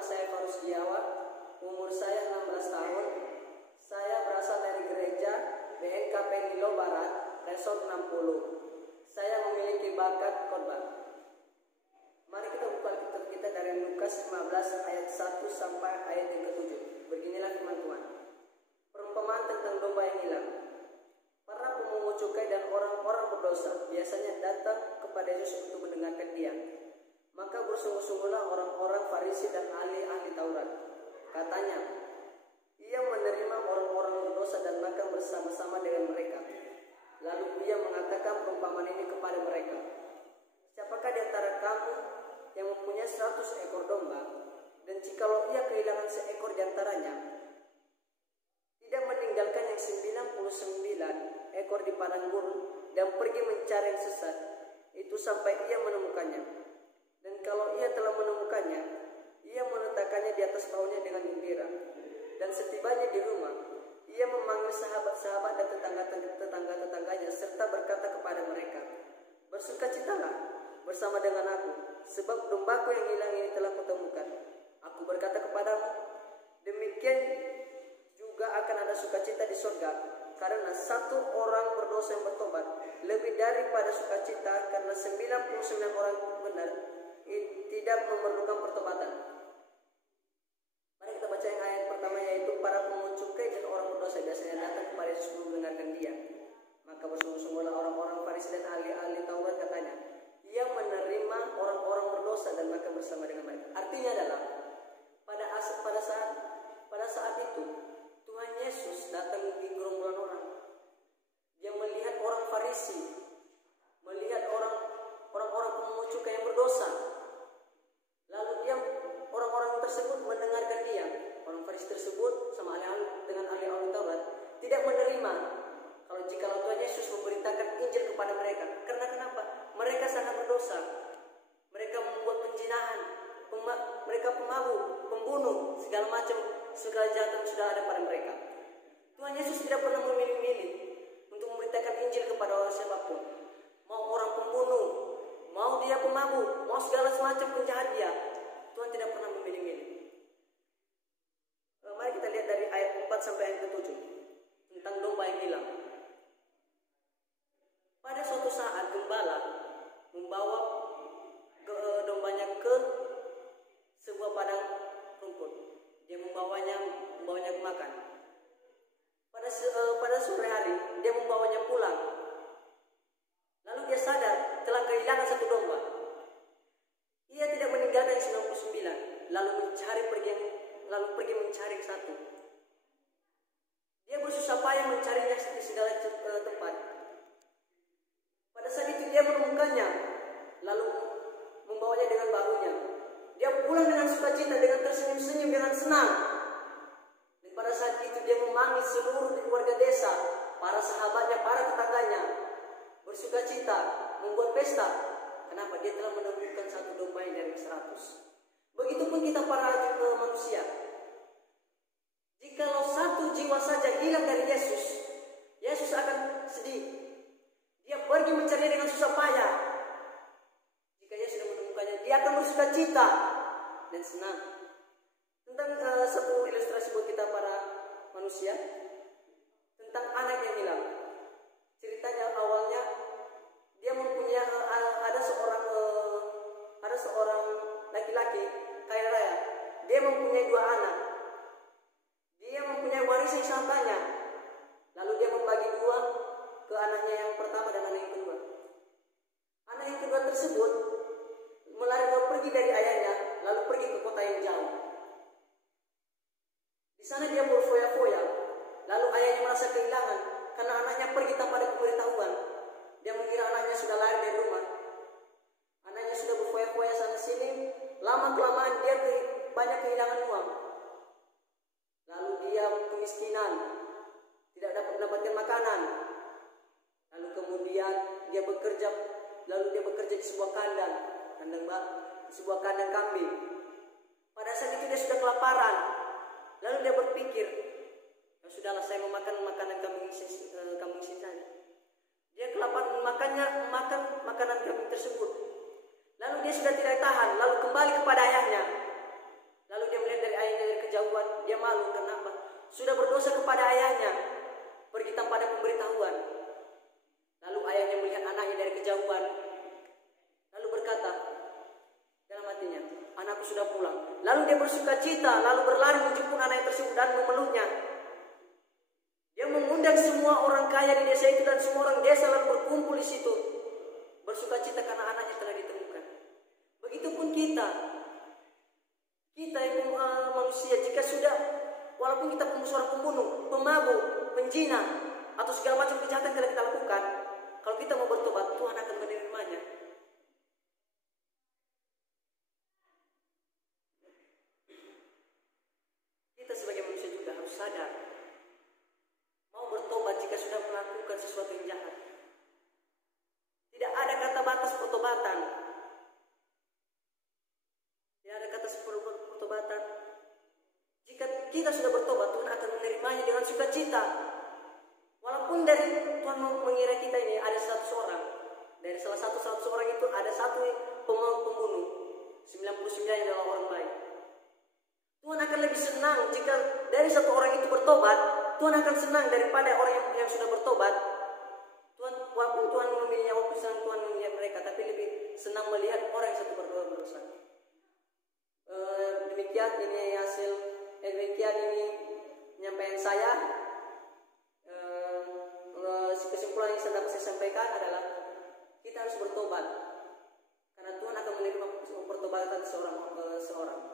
saya Paulus Setiawan, umur saya 16 tahun. Saya berasal dari gereja BNKP Nilo Barat, Resort 60. Saya memiliki bakat khotbah. Mari kita buka kitab kita dari Lukas 15 ayat 1 sampai ayat yang ke-7. Beginilah firman Tuhan. Perumpamaan tentang domba yang hilang. Para pemungut cukai dan orang-orang berdosa biasanya datang kepada Yesus untuk mendengarkan Dia. Maka bersungguh-sungguhlah orang-orang Farisi dan ahli-ahli Taurat. Katanya, Ia menerima orang-orang berdosa dan makan bersama-sama dengan mereka. Lalu Ia mengatakan perumpamaan ini kepada mereka. Siapakah di antara kamu yang mempunyai 100 ekor domba, dan jikalau ia kehilangan seekor di antaranya, tidak meninggalkan yang 99 ekor di padang gurun dan pergi mencari yang sesat itu sampai ia menemukannya. Dan kalau ia telah menemukannya, ia meletakkannya di atas bahunya dengan gembira. Dan setibanya di rumah, ia memanggil sahabat-sahabat dan tetangga-tetangganya serta berkata kepada mereka, "Bersukacitalah bersama dengan aku, sebab dombaku yang hilang ini telah kutemukan. Aku berkata kepadamu, demikian juga akan ada sukacita di surga, karena satu orang berdosa yang bertobat, lebih daripada sukacita karena 99 orang benar tidak memerlukan pertobatan." Mari kita baca yang ayat pertama, yaitu para pemungut cukai dan orang berdosa biasanya datang kepada Yesus untuk mendengarkan Dia. Maka bersungguh-sungguhlah orang-orang Farisi dan ahli-ahli Taurat, katanya, Ia menerima orang-orang berdosa dan makan bersama dengan mereka. Artinya adalah pada saat itu Tuhan Yesus datang di gerombolan orang. Dia melihat orang Farisi, melihat orang-orang pemungut cukai yang berdosa. Lalu orang-orang tersebut mendengarkan Dia. Orang Farisi tersebut sama dengan ahli-ahli Taurat tidak menerima jikalau Tuhan Yesus memberitakan Injil kepada mereka. Karena kenapa? Mereka sangat berdosa. Mereka membuat penjinahan, mereka pemabuk, pembunuh, segala jahat yang sudah ada pada mereka. Tuhan Yesus tidak pernah memilih-milih untuk memberitakan Injil kepada orang siapapun. Mau orang pembunuh, mau dia pemabuk, mau segala semacam penjahat dia, Tuhan tidak pernah memilih-milih. Mari kita lihat dari ayat 4 sampai ayat ke-7 tentang domba yang hilang. Pada suatu saat gembala membawa dombanya ke sebuah padang rumput. Dia membawanya ke makan. Pada sore hari dia membawanya pulang. Lalu dia sadar telah kehilangan satu domba. Ia tidak meninggalkan 99, lalu pergi mencari satu. Dia bersusah payah mencarinya di segala tempat. Pada saat itu dia menemukannya, lalu membawanya dengan bahunya. Dia pulang dengan sukacita, dengan tersenyum-senyum, dengan senang. Dan pada saat itu dia memanggil seluruh warga desa, para sahabatnya, para tetangganya, bersukacita, membuat pesta. Kenapa? Dia telah menemukan satu domba yang dari 100. Begitupun kita para manusia. Jikalau satu jiwa saja hilang dari Yesus, Yesus akan sedih. Dia pergi mencarinya dengan susah payah. Jika dia sudah menemukannya, dia akan bersukacita dan senang. Tentang satu ilustrasi buat kita para manusia, tentang anak yang hilang. Ceritanya awalnya dia mempunyai ada seorang laki-laki kaya raya. Dia mempunyai 2 anak. Dia mempunyai warisan yang sangat banyak. Lalu dia membagi 2 ke anaknya yang pertama dan anak yang kedua. Anak yang kedua tersebut pergi dari ayahnya, lalu pergi ke kota yang jauh. Di sana dia berfoya-foya. Lalu ayahnya merasa kehilangan karena anaknya pergi tanpa ada pemberitahuan. Dia mengira anaknya sudah lari dari rumah. Anaknya sudah berfoya-foya sana sini. Lama-kelamaan dia banyak kehilangan uang. Lalu dia kemiskinan, tidak dapat mendapatkan makanan. Lalu kemudian dia bekerja di sebuah kandang kambing. Pada saat itu dia sudah kelaparan. Lalu dia berpikir, ya sudahlah, saya memakan makanan kambing sisa. Dia kelaparan makan makanan kambing tersebut. Lalu dia sudah tidak tahan, lalu kembali kepada ayahnya. Lalu dia anakku sudah pulang. Lalu dia bersuka cita, lalu berlari menjemput anak tersebut dan memeluknya. Dia mengundang semua orang kaya di desa itu dan semua orang desa lalu berkumpul di situ. Bersuka cita karena anaknya telah ditemukan. Begitupun kita. Kita yang manusia, jika sudah, walaupun kita seorang pembunuh, pemabuk, penjina, atau segala macam kejahatan yang telah kita lakukan, kalau kita mau bertobat, Tuhan akan menerimanya. Kita sebagai manusia juga harus sadar, mau bertobat jika sudah melakukan sesuatu yang jahat. Tidak ada kata batas pertobatan. Tidak ada kata pertobatan. Jika kita sudah bertobat, Tuhan akan menerimanya dengan sukacita. Walaupun dari Tuhan mengira kita ini ada 100 orang, dari salah satu orang itu ada satu pembunuh, 99 adalah orang lain. Tuhan akan lebih senang jika dari satu orang itu bertobat. Tuhan akan senang daripada orang yang sudah bertobat. Walaupun Tuhan memilih nyawa pisang, Tuhan melihat mereka, tapi lebih senang melihat orang yang satu berdosa. Demikian ini hasil, demikian ini penyampaian saya. Kesimpulan yang dapat saya sampaikan adalah kita harus bertobat karena Tuhan akan menerima pertobatan seorang.